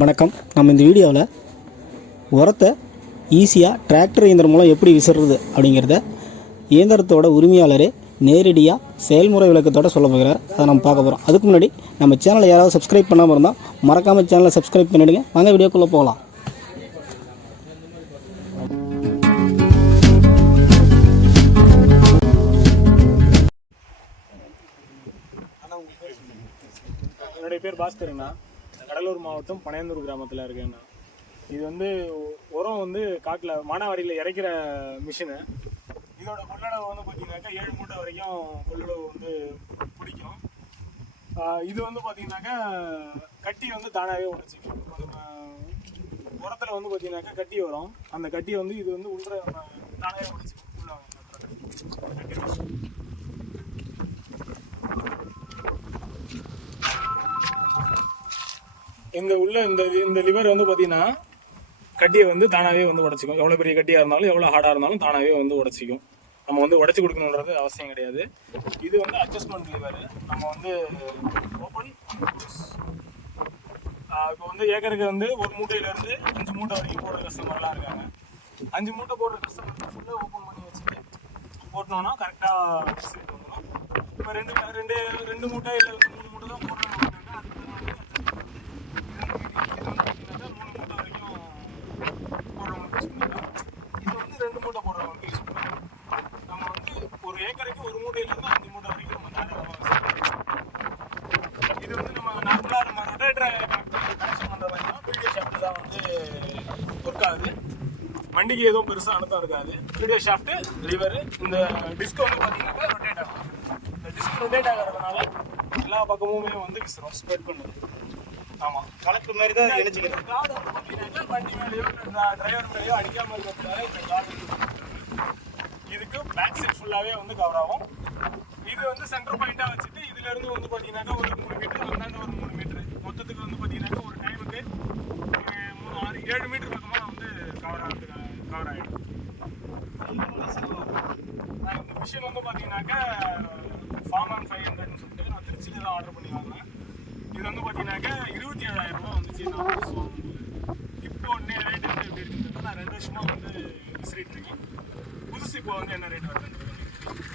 வணக்கம். நம்ம இந்த வீடியோவில் உரத்தை ஈஸியாக டிராக்டர் இயந்திரம் மூலம் எப்படி விசிறது அப்படிங்கிறத இயந்திரத்தோட உரிமையாளரே நேரடியாக செயல்முறை விளக்கத்தோட சொல்ல போகிறார். அதை நம்ம பார்க்க போகிறோம் அதுக்கு முன்னாடி நம்ம சேனலை யாராவது சப்ஸ்கிரைப் பண்ணாமல் இருந்தால் மறக்காமல் சேனலை சப்ஸ்கிரைப் பண்ணிவிடுங்க வாங்க வீடியோக்குள்ளே போகலாம். என்னுடைய பேர் பாஸ்கருங்கண்ணா கடலூர் மாவட்டம் பனையந்தூர் கிராமத்தில் இருக்கேங்கண்ணா இது வந்து உரம் வந்து காட்டில் மானாவாரியில் இறைக்கிற மிஷினு இதோட கொள்ளளவு வந்து பார்த்தீங்கன்னாக்கா ஏழு மூட்டை வரைக்கும் கொள்ளளவு வந்து பிடிக்கும். இது வந்து பார்த்தீங்கன்னாக்கா கட்டி வந்து தானாகவே உடச்சிக்கும் உரத்தில் வந்து பார்த்தீங்கன்னாக்கா கட்டி வரும். அந்த கட்டி வந்து இது வந்து உள்ள தானாகவே உடச்சிக்கும் உள்ள நட்டுறது. இந்த உள்ள இந்த இந்த லிவர் வந்து பார்த்தீங்கன்னா கட்டியை வந்து தானாகவே வந்து உடச்சிக்கும். எவ்வளோ பெரிய கட்டியாக இருந்தாலும் எவ்வளோ ஹார்டாக இருந்தாலும் தானாகவே வந்து உடச்சிக்கும். நம்ம வந்து உடச்சி கொடுக்கணுன்றது அவசியம் கிடையாது. இது வந்து அட்ஜஸ்ட்மெண்ட் லிவர் நம்ம வந்து ஓப்பன் இப்போ வந்து ஏக்கருக்கு வந்து ஒரு மூட்டையிலேருந்து அஞ்சு மூட்டை வரைக்கும் போடுற கஸ்டமர்லாம் இருக்காங்க. அஞ்சு மூட்டை போடுற கஸ்டமர் ஃபுல்லாக ஓப்பன் பண்ணி வச்சுட்டு போட்டோம்னா கரெக்டாக வந்துடும் இப்போ ரெண்டு ரெண்டு ரெண்டு மூட்டை இல்லை மூணு மூட்டை தான் போடுறோம் அப்படின்னாக்கா இது வந்து ரெண்டு மூட்டை போடுறவங்களுக்கு யூஸ் பண்ணுவோம் நம்ம வந்து ஒரு ஏக்கருக்கு ஒரு மூட்டையில இருந்து அஞ்சு மூட்டை வரைக்கும் நம்ம தாராளமாக இது வந்து நம்ம நார்மலாக நம்ம ரொட்டேட்டரை கனெக்ஷன் பண்ணுற மாதிரி தான். வீடியோ ஷாஃப்ட் தான் வந்து ஒர்க் ஆகுது. வண்டிக்கு எதுவும் பெருசாக அனுத்தம் இருக்காது. வீடியோ ஷாஃப்ட்டு லிவர் இந்த டிஸ்க் வந்து பார்த்தீங்கன்னாக்கா ரொட்டேட் ஆகும். இந்த டிஸ்க் ரொட்டேட் ஆகிறதுனால எல்லா பக்கமுமே வந்து விசிறோம் ஸ்ப்ரெட் பண்ணுது. ஆமாம் கலெக்டர் மாதிரி தான் நினைச்சுக்கிறேன். கார்டு வந்து பார்த்தீங்கன்னாக்கா வண்டி மேலேயோ டிரைவர் மேலேயோ அடிக்காம இருக்கிறதுனால இந்த கார்டு பேக் சைட் ஃபுல்லாகவே வந்து கவர் ஆகும். இது வந்து சென்டர் பாயிண்டாக வச்சுட்டு இதுலேருந்து வந்து பார்த்தீங்கன்னாக்கா ஒரு மூணு மீட்டர் அந்தாண்ட ஒரு மூணு மீட்டர் மொத்தத்துக்கு வந்து பார்த்தீங்கன்னாக்கா ஒரு டைமுக்கு மூணு ஆறு ஏழு மீட்டர் பக்கமாக வந்து கவர் ஆகிறதுக்கு கவர் ஆகிடும் இந்த மிஷின் வந்து பார்த்தீங்கன்னாக்கா ஃபார்ம் ஆன் ஃபைவ் ஹண்ட்ரட்னு சொல்லிட்டு நான் திருச்சியில் தான் ஆர்டர் பண்ணி வாங்கினேன் இது வந்து பார்த்தீங்கன்னாக்கா இருபத்தி ஏழாயிரம் ரூபா வந்துச்சு. நான் புதுசு வாங்கும்போது இப்போ ஒன்றே ரேட் வந்து எப்படி இருக்குன்னு நான் ரெண்டு வருஷமா வந்து விசிறிட்டு இருக்கேன் புதுசு இப்போ வந்து என்ன ரேட் வருது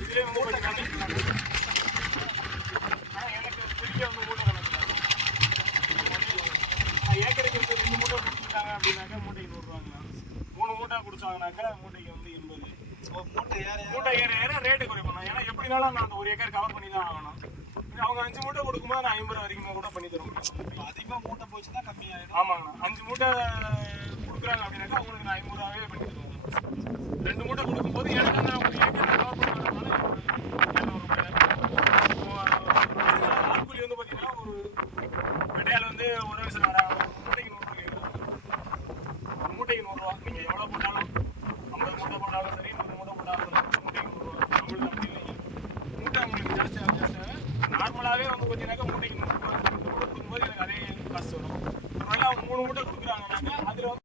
இதுலேயே வந்து பார்த்தீங்கன்னா ஆனால் எனக்கு பிடிக்க வந்து மூட்டை கணக்கு ஏக்கருக்கு வந்து ரெண்டு மூட்டை கொடுத்துட்டாங்க அப்படின்னாக்கா மூட்டைக்கு நூறுரூவாங்களா மூணு மூட்டை கொடுத்தாங்கனாக்கா மூட்டைக்கு வந்து எண்பது. மூட்டை யார் மூட்டை ஏற ஏற ரேட்டு குறைப்பணும் ஏன்னா எப்படினாலும் நான் அந்த ஒரு ஏக்கர் கவர் பண்ணி தான் ஆகணும். அவங்க அஞ்சு மூட்டை கொடுக்கும்போது நான் ஐம்பது ரூபா வரைக்கும் கூட பண்ணி தர முடியும் அதிகமாக மூட்டை போச்சுன்னா கம்மியாயிடும். ஆமாங்கண்ணா அஞ்சு மூட்டை கொடுக்குறாங்க அப்படின்னாக்கா அவங்களுக்கு நான் ரூபாவே பண்ணி ரெண்டு மூட்டை கொடுக்கும்போது எனக்கு நான் ஒரு ஏக்கர் ஆட்கூலி வந்து பார்த்தீங்கன்னா ஒரு விடையால் வந்து ஒரு வயசு மூட்டைக்கு நூறுரூவா கேட்குறாங்க மூட்டைக்கு நூறுரூவா நீங்கள் எவ்வளோ போட்டாலும் ஐம்பது மூட்டை போட்டாலும் சரி நூறு மூட்டை போட்டாலும் மூட்டைக்கு நூறுரூவா நம்மளுக்கு அப்படி இல்லை மூட்டை உங்களுக்கு ஜாஸ்தியாக ஜாஸ்தியாக நார்மலாகவே வந்து பார்த்தீங்கன்னாக்கா மூட்டைக்கு நூறுரூவா மூட்டை கொடுக்கும்போது எனக்கு அதே காசு வரும். ஒருவேளை அவங்க மூணு மூட்டை கொடுக்குறாங்கன்னாக்கா அதில் வந்து